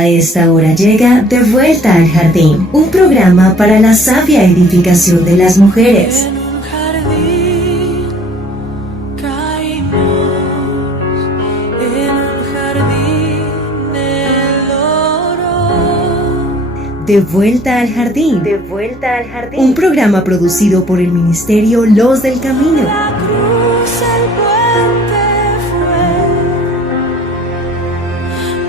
A esta hora llega De Vuelta al Jardín, un programa para la sabia edificación de las mujeres. En un jardín caímos, en un jardín el oro. De Vuelta al Jardín. De Vuelta al Jardín. Un programa producido por el Ministerio Los del Camino. La cruz, el puente fue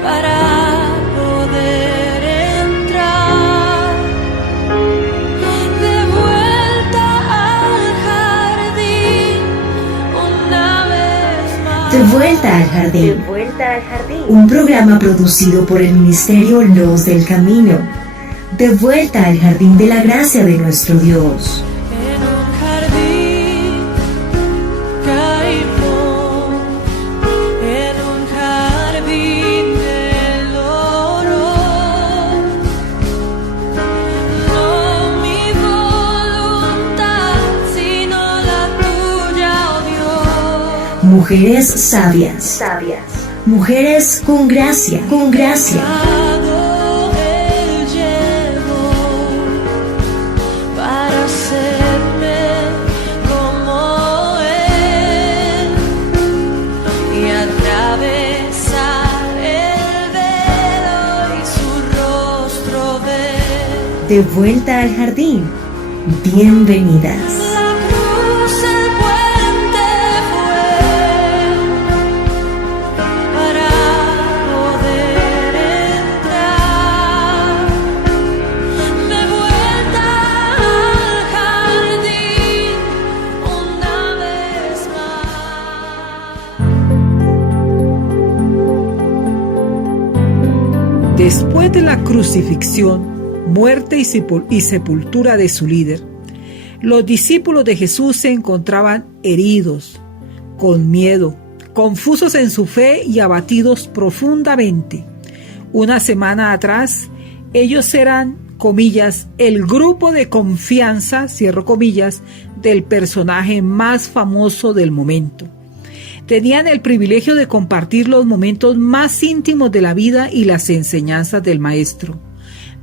para poder entrar de vuelta al jardín una vez más. De Vuelta al Jardín. De Vuelta al Jardín. Un programa producido por el Ministerio Los del Camino. De vuelta al jardín de la gracia de nuestro Dios. En un jardín caímos, en un jardín del oro. No mi voluntad, sino la tuya, oh Dios. Mujeres sabias. Sabias. Mujeres con gracia. Con gracia. Él llevó para hacerme como Él y atravesar el velo y su rostro ver. De vuelta al jardín. Bienvenidas. La cruz, el puente fue para poder entrar de vuelta al jardín una vez más. Después de la crucifixión, muerte y sepultura de su líder, los discípulos de Jesús se encontraban heridos, con miedo, confusos en su fe y abatidos profundamente. Una semana atrás, ellos eran, comillas, el grupo de confianza, cierro comillas, del personaje más famoso del momento. Tenían el privilegio de compartir los momentos más íntimos de la vida y las enseñanzas del Maestro.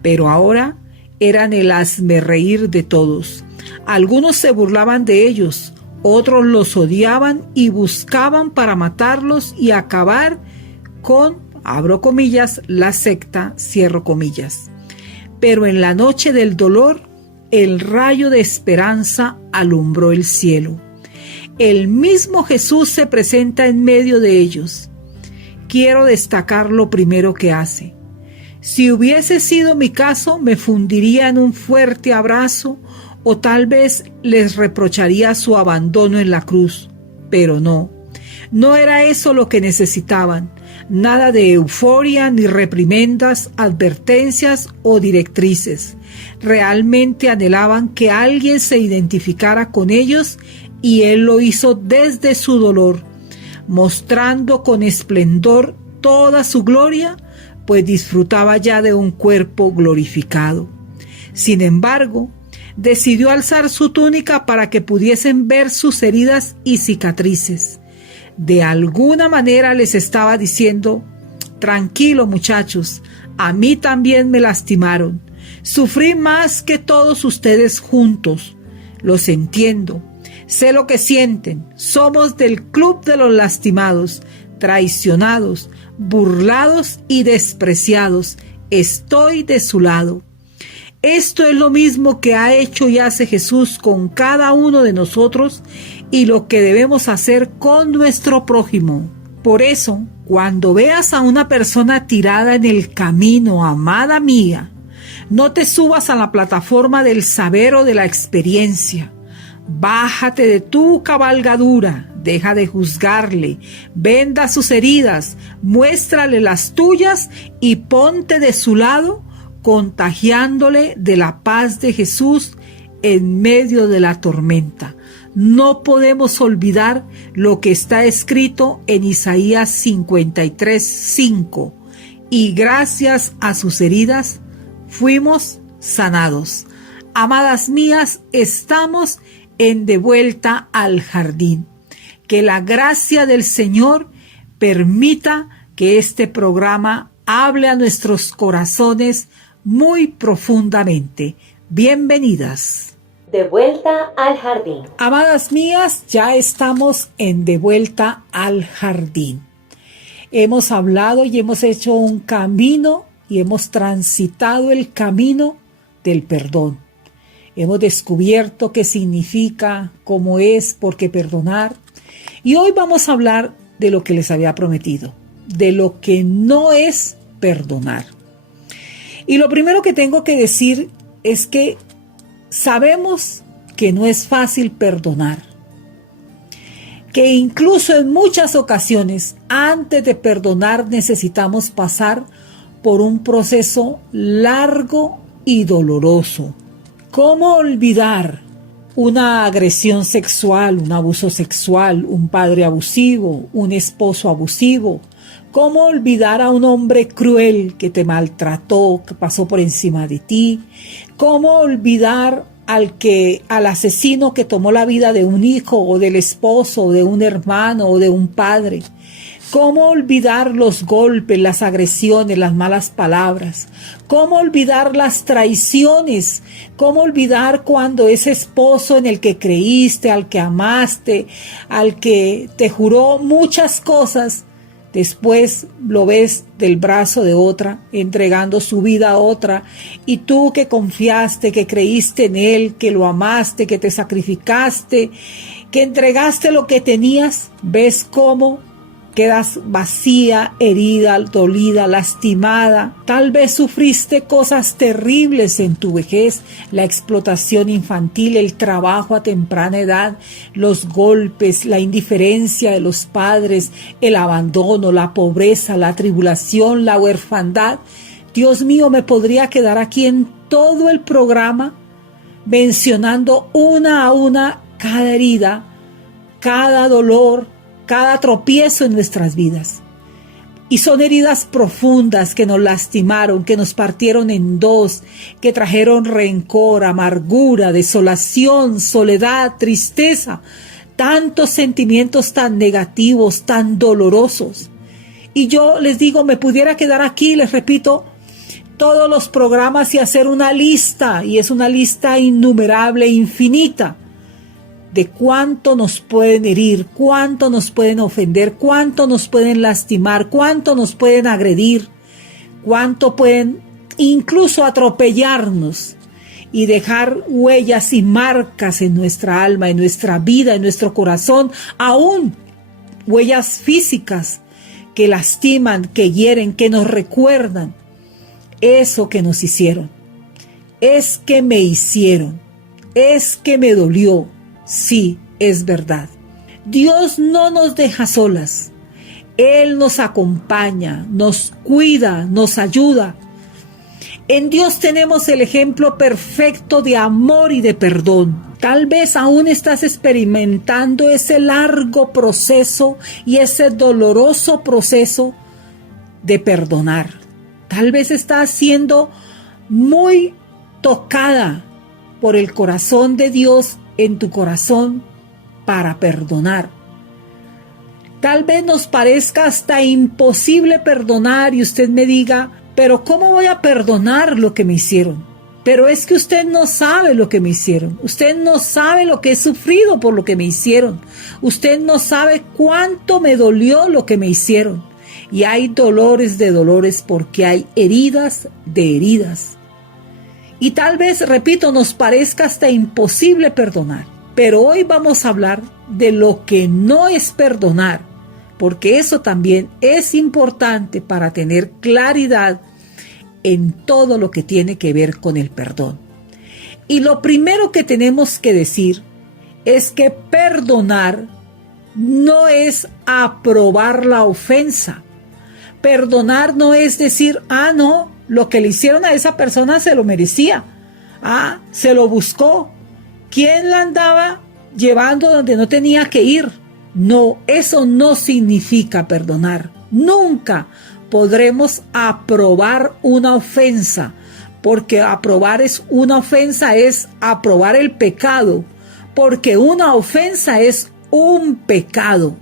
Pero ahora eran el hazmerreír de todos. Algunos se burlaban de ellos, otros los odiaban y buscaban para matarlos y acabar con, abro comillas, la secta, cierro comillas. Pero en la noche del dolor, el rayo de esperanza alumbró el cielo. El mismo Jesús se presenta en medio de ellos. Quiero destacar lo primero que hace. Si hubiese sido mi caso, me fundiría en un fuerte abrazo o tal vez les reprocharía su abandono en la cruz. Pero no era eso lo que necesitaban. Nada de euforia, ni reprimendas, advertencias o directrices. Realmente anhelaban que alguien se identificara con ellos y Él lo hizo desde su dolor, mostrando con esplendor toda su gloria, pues disfrutaba ya de un cuerpo glorificado. Sin embargo, decidió alzar su túnica para que pudiesen ver sus heridas y cicatrices. De alguna manera les estaba diciendo: tranquilo muchachos, a mí también me lastimaron. Sufrí más que todos ustedes juntos. Los entiendo. Sé lo que sienten. Somos del club de los lastimados, traicionados, burlados y despreciados. Estoy de su lado. Esto es lo mismo que ha hecho y hace Jesús con cada uno de nosotros y lo que debemos hacer con nuestro prójimo. Por eso, cuando veas a una persona tirada en el camino, amada mía, no te subas a la plataforma del saber o de la experiencia. Bájate de tu cabalgadura, deja de juzgarle, venda sus heridas, muéstrale las tuyas y ponte de su lado, contagiándole de la paz de Jesús en medio de la tormenta. No podemos olvidar lo que está escrito en Isaías 53:5. Y gracias a sus heridas fuimos sanados. Amadas mías, estamos en De Vuelta al Jardín. Que la gracia del Señor permita que este programa hable a nuestros corazones muy profundamente. Bienvenidas. De vuelta al jardín. Amadas mías, ya estamos en De vuelta al jardín. Hemos hablado y hemos hecho un camino y hemos transitado el camino del perdón. Hemos descubierto qué significa, cómo es, por qué perdonar. Y hoy vamos a hablar de lo que les había prometido, de lo que no es perdonar. Y lo primero que tengo que decir es que sabemos que no es fácil perdonar, que incluso en muchas ocasiones antes de perdonar necesitamos pasar por un proceso largo y doloroso. ¿Cómo olvidar una agresión sexual, un abuso sexual, un padre abusivo, un esposo abusivo? ¿Cómo olvidar a un hombre cruel que te maltrató, que pasó por encima de ti? ¿Cómo olvidar al asesino que tomó la vida de un hijo o del esposo o de un hermano o de un padre? ¿Cómo olvidar los golpes, las agresiones, las malas palabras? ¿Cómo olvidar las traiciones? ¿Cómo olvidar cuando ese esposo en el que creíste, al que amaste, al que te juró muchas cosas, después lo ves del brazo de otra, entregando su vida a otra, y tú que confiaste, que creíste en él, que lo amaste, que te sacrificaste, que entregaste lo que tenías, ves cómo quedas vacía, herida, dolida, lastimada? Tal vez sufriste cosas terribles en tu vejez, la explotación infantil, el trabajo a temprana edad, los golpes, la indiferencia de los padres, el abandono, la pobreza, la tribulación, la orfandad. Dios mío, me podría quedar aquí en todo el programa mencionando una a una cada herida, cada dolor, cada tropiezo en nuestras vidas. Y son heridas profundas que nos lastimaron, que nos partieron en dos, que trajeron rencor, amargura, desolación, soledad, tristeza, tantos sentimientos tan negativos, tan dolorosos. Y yo les digo, me pudiera quedar aquí, les repito, todos los programas y hacer una lista, y es una lista innumerable, infinita, de cuánto nos pueden herir, cuánto nos pueden ofender, cuánto nos pueden lastimar, cuánto nos pueden agredir, cuánto pueden incluso atropellarnos y dejar huellas y marcas en nuestra alma, en nuestra vida, en nuestro corazón, aún huellas físicas que lastiman, que hieren, que nos recuerdan eso que nos hicieron. Es que me hicieron, es que me dolió. Sí, es verdad. Dios no nos deja solas. Él nos acompaña, nos cuida, nos ayuda. En Dios tenemos el ejemplo perfecto de amor y de perdón. Tal vez aún estás experimentando ese largo proceso y ese doloroso proceso de perdonar. Tal vez estás siendo muy tocada por el corazón de Dios en tu corazón para perdonar. Tal vez nos parezca hasta imposible perdonar y usted me diga, pero ¿cómo voy a perdonar lo que me hicieron? Pero es que usted no sabe lo que me hicieron. Usted no sabe lo que he sufrido por lo que me hicieron. Usted no sabe cuánto me dolió lo que me hicieron. Y hay dolores de dolores porque hay heridas de heridas. Y tal vez, repito, nos parezca hasta imposible perdonar. Pero hoy vamos a hablar de lo que no es perdonar, porque eso también es importante para tener claridad en todo lo que tiene que ver con el perdón. Y lo primero que tenemos que decir es que perdonar no es aprobar la ofensa. Perdonar no es decir, no, lo que le hicieron a esa persona se lo merecía. Se lo buscó. ¿Quién la andaba llevando donde no tenía que ir? No, eso no significa perdonar. Nunca podremos aprobar una ofensa, porque aprobar una ofensa es aprobar el pecado, porque una ofensa es un pecado.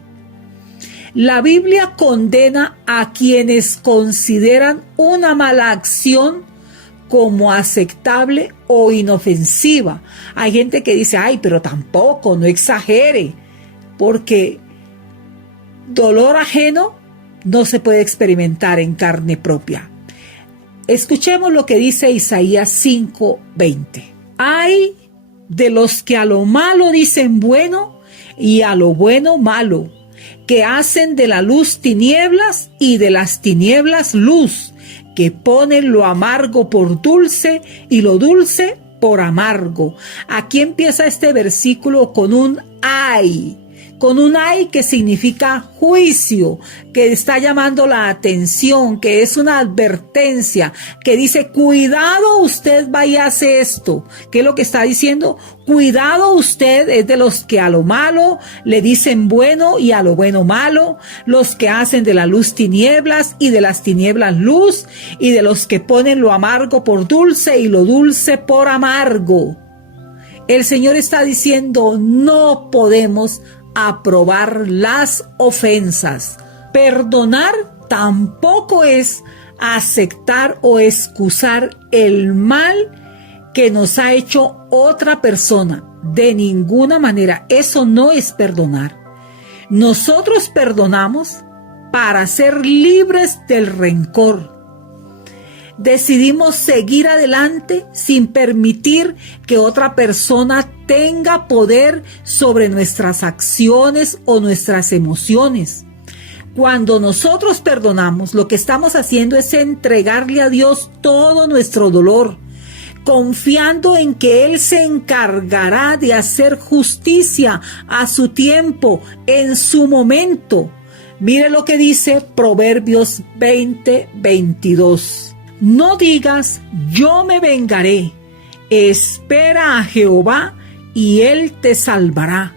La Biblia condena a quienes consideran una mala acción como aceptable o inofensiva. Hay gente que dice, ay, pero tampoco, no exagere, porque dolor ajeno no se puede experimentar en carne propia. Escuchemos lo que dice Isaías 5:20. Ay de los que a lo malo dicen bueno y a lo bueno malo, que hacen de la luz tinieblas y de las tinieblas luz, que ponen lo amargo por dulce y lo dulce por amargo. Aquí empieza este versículo con un ay que significa juicio, que está llamando la atención, que es una advertencia, que dice, cuidado usted vaya y hace esto. ¿Qué es lo que está diciendo? Cuidado usted es de los que a lo malo le dicen bueno y a lo bueno malo, los que hacen de la luz tinieblas y de las tinieblas luz, y de los que ponen lo amargo por dulce y lo dulce por amargo. El Señor está diciendo, no podemos aprobar las ofensas. Perdonar tampoco es aceptar o excusar el mal que nos ha hecho otra persona. De ninguna manera, eso no es perdonar. Nosotros perdonamos para ser libres del rencor. Decidimos seguir adelante sin permitir que otra persona tenga poder sobre nuestras acciones o nuestras emociones. Cuando nosotros perdonamos, lo que estamos haciendo es entregarle a Dios todo nuestro dolor, confiando en que Él se encargará de hacer justicia a su tiempo, en su momento. Mire lo que dice Proverbios 20:22. No digas, yo me vengaré. Espera a Jehová y Él te salvará.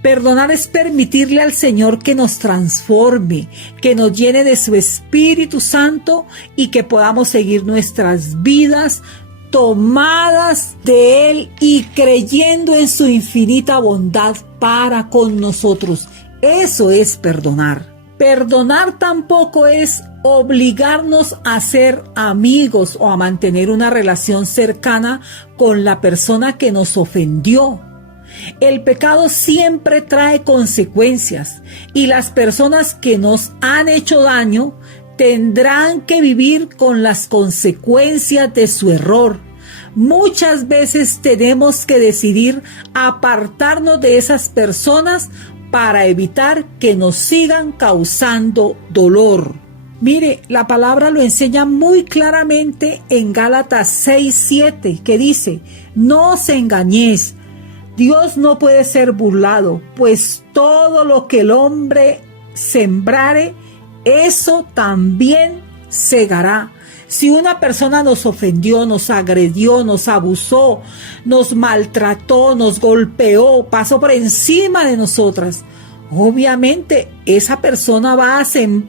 Perdonar es permitirle al Señor que nos transforme, que nos llene de su Espíritu Santo y que podamos seguir nuestras vidas tomadas de Él y creyendo en su infinita bondad para con nosotros. Eso es perdonar. Perdonar tampoco es obligarnos a ser amigos o a mantener una relación cercana con la persona que nos ofendió. El pecado siempre trae consecuencias y las personas que nos han hecho daño tendrán que vivir con las consecuencias de su error. Muchas veces tenemos que decidir apartarnos de esas personas para evitar que nos sigan causando dolor. Mire, la palabra lo enseña muy claramente en Gálatas 6:7, que dice, no os engañéis, Dios no puede ser burlado, pues todo lo que el hombre sembrare, eso también segará. Si una persona nos ofendió, nos agredió, nos abusó, nos maltrató, nos golpeó, pasó por encima de nosotras, obviamente esa persona va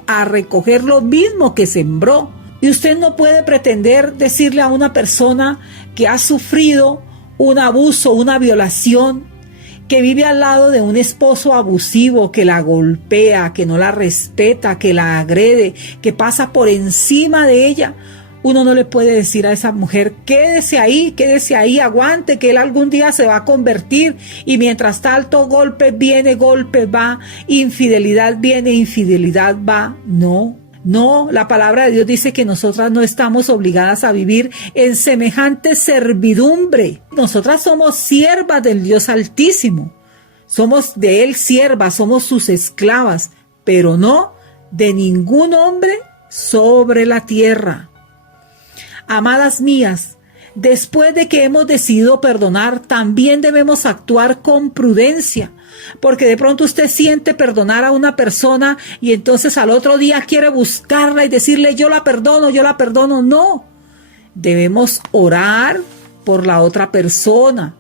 a recoger lo mismo que sembró. Y usted no puede pretender decirle a una persona que ha sufrido un abuso, una violación, que vive al lado de un esposo abusivo que la golpea, que no la respeta, que la agrede, que pasa por encima de ella. Uno no le puede decir a esa mujer, quédese ahí, aguante, que él algún día se va a convertir. Y mientras tanto, golpe viene, golpe va, infidelidad viene, infidelidad va. No, la palabra de Dios dice que nosotras no estamos obligadas a vivir en semejante servidumbre. Nosotras somos siervas del Dios Altísimo. Somos de Él siervas, somos sus esclavas, pero no de ningún hombre sobre la tierra. Amadas mías, después de que hemos decidido perdonar, también debemos actuar con prudencia, porque de pronto usted siente perdonar a una persona y entonces al otro día quiere buscarla y decirle yo la perdono. No, debemos orar por la otra persona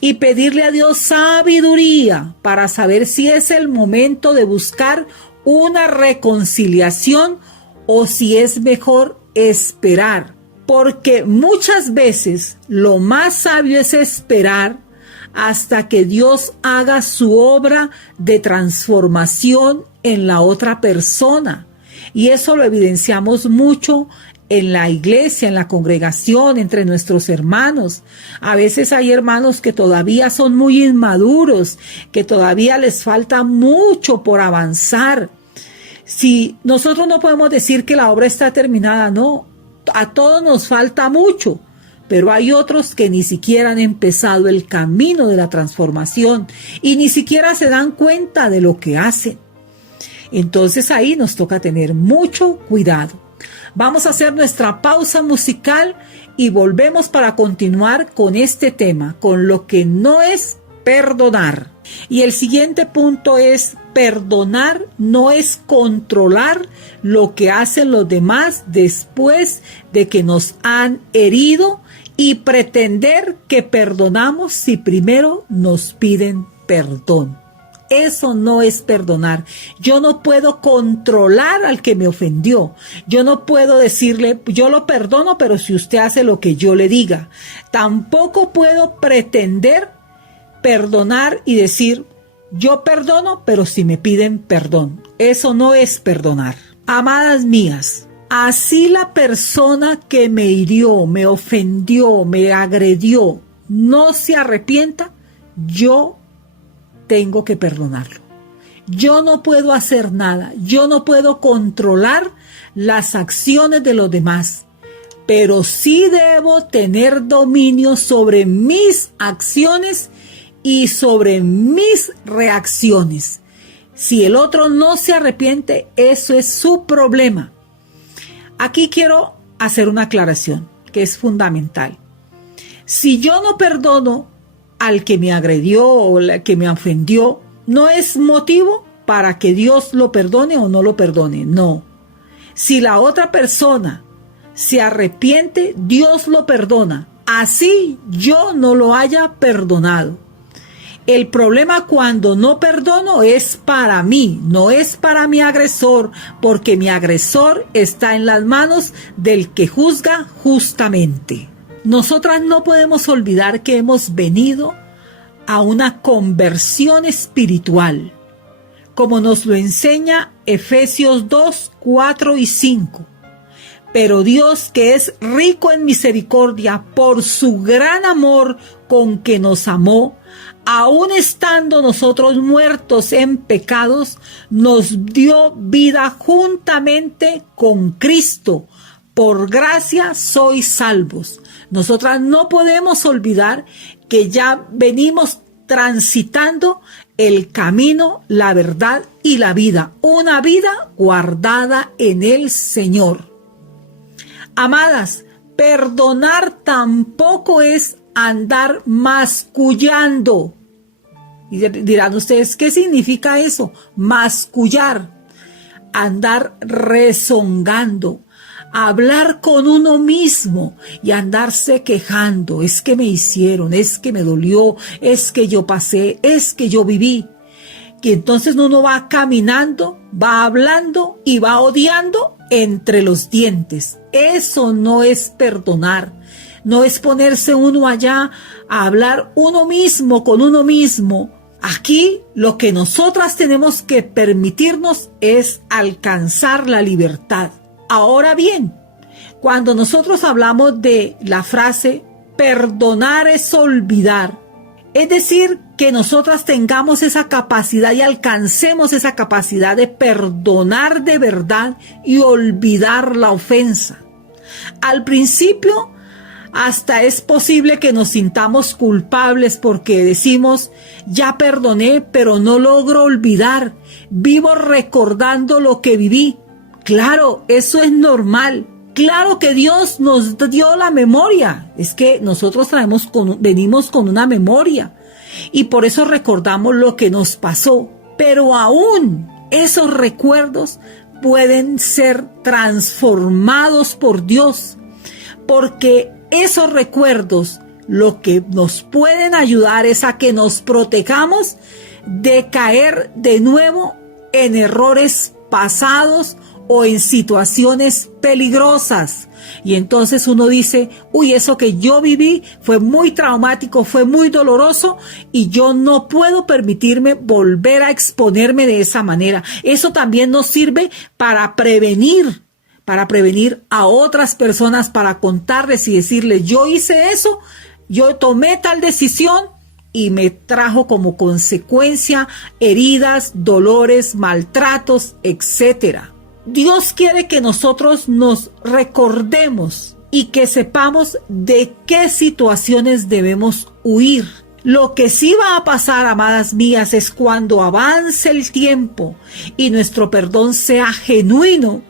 y pedirle a Dios sabiduría para saber si es el momento de buscar una reconciliación o si es mejor esperar. Porque muchas veces lo más sabio es esperar hasta que Dios haga su obra de transformación en la otra persona. Y eso lo evidenciamos mucho en la iglesia, en la congregación, entre nuestros hermanos. A veces hay hermanos que todavía son muy inmaduros, que todavía les falta mucho por avanzar. Si nosotros no podemos decir que la obra está terminada, no, a todos nos falta mucho, pero hay otros que ni siquiera han empezado el camino de la transformación y ni siquiera se dan cuenta de lo que hacen. Entonces ahí nos toca tener mucho cuidado. Vamos a hacer nuestra pausa musical y volvemos para continuar con este tema, con lo que no es perdonar. Y el siguiente punto es: perdonar no es controlar lo que hacen los demás después de que nos han herido y pretender que perdonamos si primero nos piden perdón. Eso no es perdonar. Yo no puedo controlar al que me ofendió. Yo no puedo decirle, yo lo perdono, pero si usted hace lo que yo le diga. Tampoco puedo pretender perdonar y decir, yo perdono, pero si me piden perdón. Eso no es perdonar. Amadas mías, así la persona que me hirió, me ofendió, me agredió, no se arrepienta, yo tengo que perdonarlo. Yo no puedo hacer nada, yo no puedo controlar las acciones de los demás, pero sí debo tener dominio sobre mis acciones y sobre mis reacciones. Si el otro no se arrepiente, eso es su problema. Aquí quiero hacer una aclaración que es fundamental. Si yo no perdono al que me agredió o al que me ofendió, no es motivo para que Dios lo perdone o no lo perdone. No. Si la otra persona se arrepiente, Dios lo perdona. Así yo no lo haya perdonado. El problema cuando no perdono es para mí, no es para mi agresor, porque mi agresor está en las manos del que juzga justamente. Nosotras no podemos olvidar que hemos venido a una conversión espiritual, como nos lo enseña Efesios 2, 4 y 5. Pero Dios, que es rico en misericordia, por su gran amor con que nos amó, aun estando nosotros muertos en pecados, nos dio vida juntamente con Cristo. Por gracia sois salvos. Nosotras no podemos olvidar que ya venimos transitando el camino, la verdad y la vida. Una vida guardada en el Señor. Amadas, perdonar tampoco es andar mascullando. Y dirán ustedes, ¿qué significa eso? Mascullar. Andar rezongando. Hablar con uno mismo y andarse quejando. Es que me hicieron, es que me dolió, es que yo pasé, es que yo viví. Que entonces uno va caminando, va hablando y va odiando entre los dientes. Eso no es perdonar. No es ponerse uno allá a hablar uno mismo con uno mismo. Aquí lo que nosotras tenemos que permitirnos es alcanzar la libertad. Ahora bien, cuando nosotros hablamos de la frase perdonar es olvidar, es decir, que nosotras tengamos esa capacidad y alcancemos esa capacidad de perdonar de verdad y olvidar la ofensa. Al principio, hasta es posible que nos sintamos culpables porque decimos, ya perdoné, pero no logro olvidar, vivo recordando lo que viví. Claro, eso es normal. Claro que Dios nos dio la memoria. Es que nosotros venimos con una memoria y por eso recordamos lo que nos pasó. Pero aún esos recuerdos pueden ser transformados por Dios, porque esos recuerdos lo que nos pueden ayudar es a que nos protejamos de caer de nuevo en errores pasados o en situaciones peligrosas. Y entonces uno dice, uy, eso que yo viví fue muy traumático, fue muy doloroso y yo no puedo permitirme volver a exponerme de esa manera. Eso también nos sirve para prevenir a otras personas, para contarles y decirles, yo hice eso, yo tomé tal decisión y me trajo como consecuencia heridas, dolores, maltratos, etcétera. Dios quiere que nosotros nos recordemos y que sepamos de qué situaciones debemos huir. Lo que sí va a pasar, amadas mías, es cuando avance el tiempo y nuestro perdón sea genuino,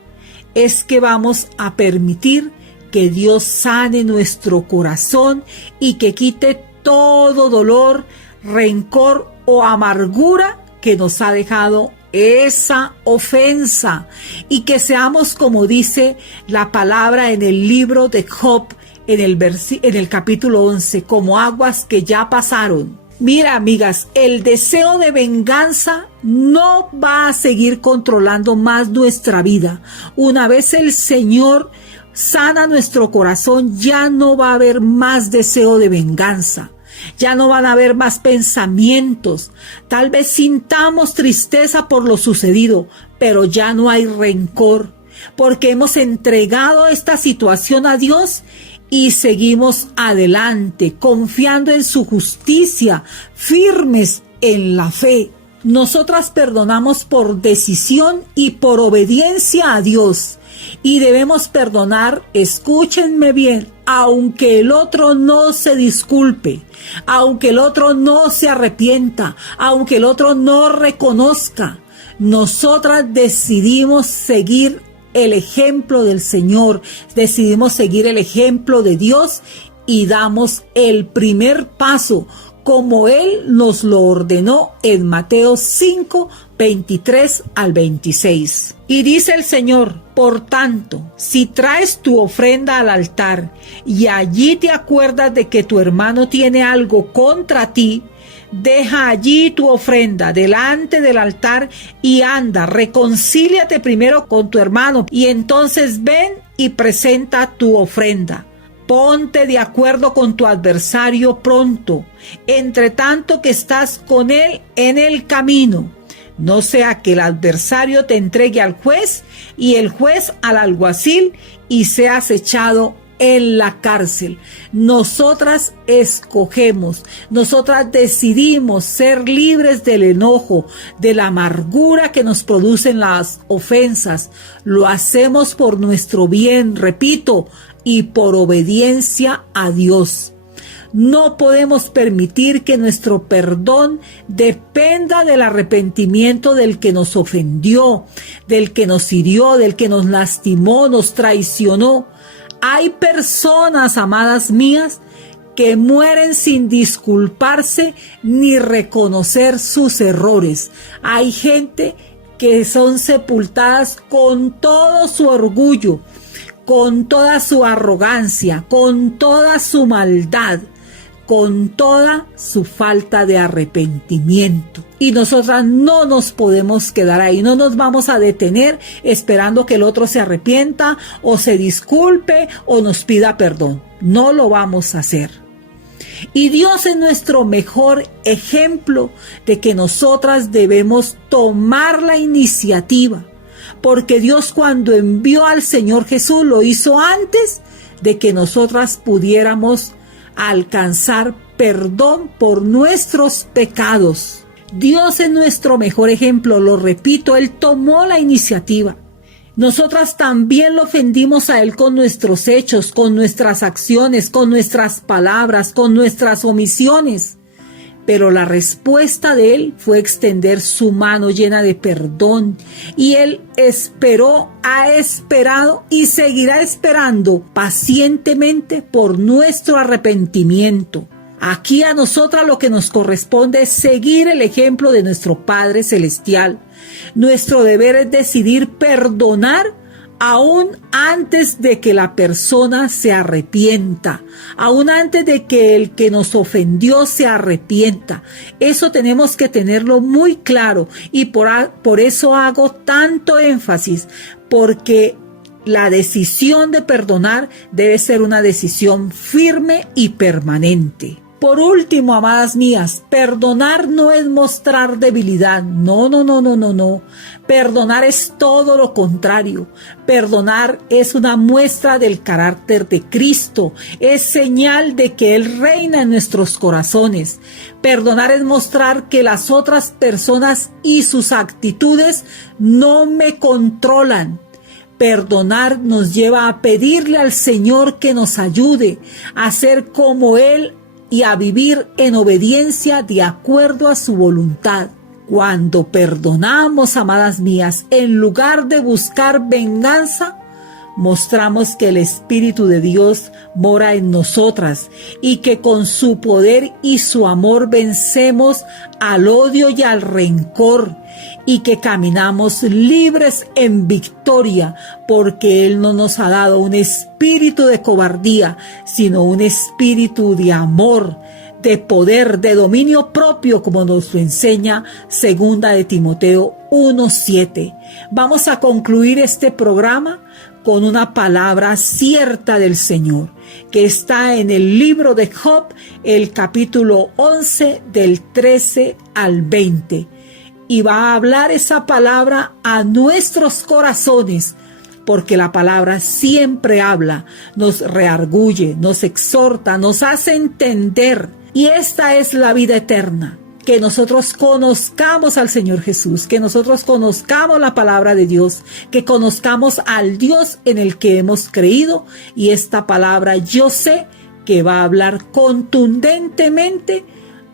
es que vamos a permitir que Dios sane nuestro corazón y que quite todo dolor, rencor o amargura que nos ha dejado esa ofensa, y que seamos, como dice la palabra en el libro de Job, en el capítulo 11, como aguas que ya pasaron. Mira, amigas, el deseo de venganza no va a seguir controlando más nuestra vida. Una vez el Señor sana nuestro corazón, ya no va a haber más deseo de venganza. Ya no van a haber más pensamientos. Tal vez sintamos tristeza por lo sucedido, pero ya no hay rencor, porque hemos entregado esta situación a Dios y seguimos adelante, confiando en su justicia, firmes en la fe. Nosotras perdonamos por decisión y por obediencia a Dios. Y debemos perdonar, escúchenme bien, aunque el otro no se disculpe, aunque el otro no se arrepienta, aunque el otro no reconozca. Nosotras decidimos seguir el ejemplo del Señor, decidimos seguir el ejemplo de Dios y damos el primer paso como Él nos lo ordenó en Mateo 5, 23 al 26. Y dice el Señor, por tanto, si traes tu ofrenda al altar y allí te acuerdas de que tu hermano tiene algo contra ti, deja allí tu ofrenda delante del altar y anda, reconcíliate primero con tu hermano y entonces ven y presenta tu ofrenda. Ponte de acuerdo con tu adversario pronto, entre tanto que estás con él en el camino. No sea que el adversario te entregue al juez y el juez al alguacil y seas echado en la cárcel. Nosotras escogemos, nosotras decidimos ser libres del enojo, de la amargura que nos producen las ofensas. Lo hacemos por nuestro bien, repito, y por obediencia a Dios. No podemos permitir que nuestro perdón dependa del arrepentimiento del que nos ofendió, del que nos hirió, del que nos lastimó, nos traicionó. Hay personas, amadas mías, que mueren sin disculparse ni reconocer sus errores. Hay gente que son sepultadas con todo su orgullo, con toda su arrogancia, con toda su maldad, con toda su falta de arrepentimiento. Y nosotras no nos podemos quedar ahí, no nos vamos a detener esperando que el otro se arrepienta o se disculpe o nos pida perdón. No lo vamos a hacer. Y Dios es nuestro mejor ejemplo de que nosotras debemos tomar la iniciativa, porque Dios, cuando envió al Señor Jesús, lo hizo antes de que nosotras pudiéramos alcanzar perdón por nuestros pecados. Dios es nuestro mejor ejemplo, lo repito, Él tomó la iniciativa. Nosotras también lo ofendimos a Él con nuestros hechos, con nuestras acciones, con nuestras palabras, con nuestras omisiones. Pero la respuesta de Él fue extender su mano llena de perdón. Y Él esperó, ha esperado y seguirá esperando pacientemente por nuestro arrepentimiento. Aquí a nosotras lo que nos corresponde es seguir el ejemplo de nuestro Padre Celestial. Nuestro deber es decidir perdonar aún antes de que la persona se arrepienta, aún antes de que el que nos ofendió se arrepienta. Eso tenemos que tenerlo muy claro y por eso hago tanto énfasis, porque la decisión de perdonar debe ser una decisión firme y permanente. Por último, amadas mías, perdonar no es mostrar debilidad. No. Perdonar es todo lo contrario. Perdonar es una muestra del carácter de Cristo. Es señal de que Él reina en nuestros corazones. Perdonar es mostrar que las otras personas y sus actitudes no me controlan. Perdonar nos lleva a pedirle al Señor que nos ayude a ser como Él y a vivir en obediencia de acuerdo a su voluntad. Cuando perdonamos, amadas mías, en lugar de buscar venganza, mostramos que el Espíritu de Dios mora en nosotras y que con su poder y su amor vencemos al odio y al rencor, y que caminamos libres en victoria, porque Él no nos ha dado un espíritu de cobardía, sino un espíritu de amor, de poder, de dominio propio, como nos lo enseña 2 de Timoteo 1:7. Vamos a concluir este programa con una palabra cierta del Señor, que está en el libro de Job, el capítulo 11, del 13 al 20. Y va a hablar esa palabra a nuestros corazones, porque la palabra siempre habla, nos rearguye, nos exhorta, nos hace entender. Y esta es la vida eterna, que nosotros conozcamos al Señor Jesús, que nosotros conozcamos la palabra de Dios, que conozcamos al Dios en el que hemos creído. Y esta palabra yo sé que va a hablar contundentemente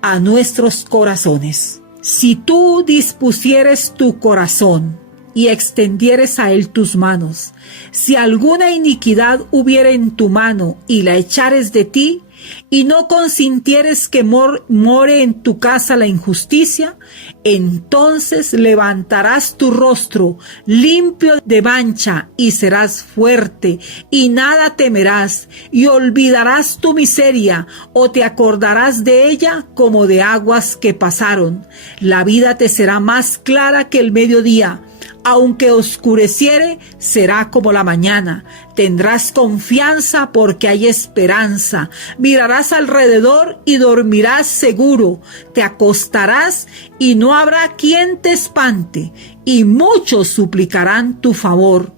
a nuestros corazones. Si tú dispusieres tu corazón y extendieres a él tus manos, si alguna iniquidad hubiere en tu mano y la echares de ti, y no consintieres que more en tu casa la injusticia, entonces levantarás tu rostro limpio de mancha y serás fuerte y nada temerás, y olvidarás tu miseria o te acordarás de ella como de aguas que pasaron. La vida te será más clara que el mediodía. Aunque oscureciere, será como la mañana. Tendrás confianza porque hay esperanza. Mirarás alrededor y dormirás seguro. Te acostarás y no habrá quien te espante, y muchos suplicarán tu favor.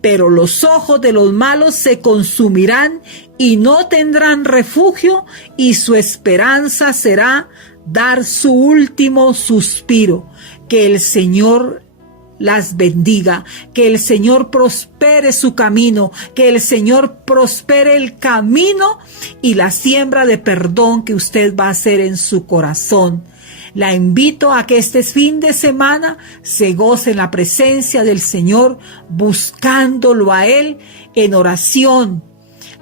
Pero los ojos de los malos se consumirán y no tendrán refugio, y su esperanza será dar su último suspiro. Que el Señor las bendiga, que el Señor prospere su camino, que el Señor prospere el camino y la siembra de perdón que usted va a hacer en su corazón. La invito a que este fin de semana se goce en la presencia del Señor, buscándolo a Él en oración,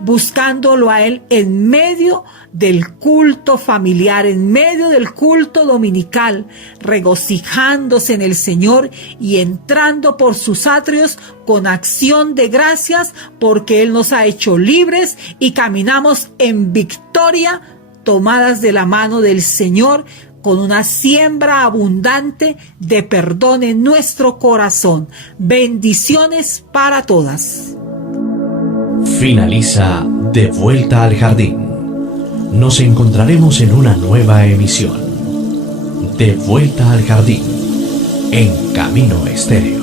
buscándolo a Él en medio del culto familiar, en medio del culto dominical, regocijándose en el Señor y entrando por sus atrios con acción de gracias, porque Él nos ha hecho libres y caminamos en victoria, tomadas de la mano del Señor, con una siembra abundante de perdón en nuestro corazón. Bendiciones para todas. Finaliza De Vuelta al Jardín. Nos encontraremos en una nueva emisión. De Vuelta al Jardín, en Camino Estéreo.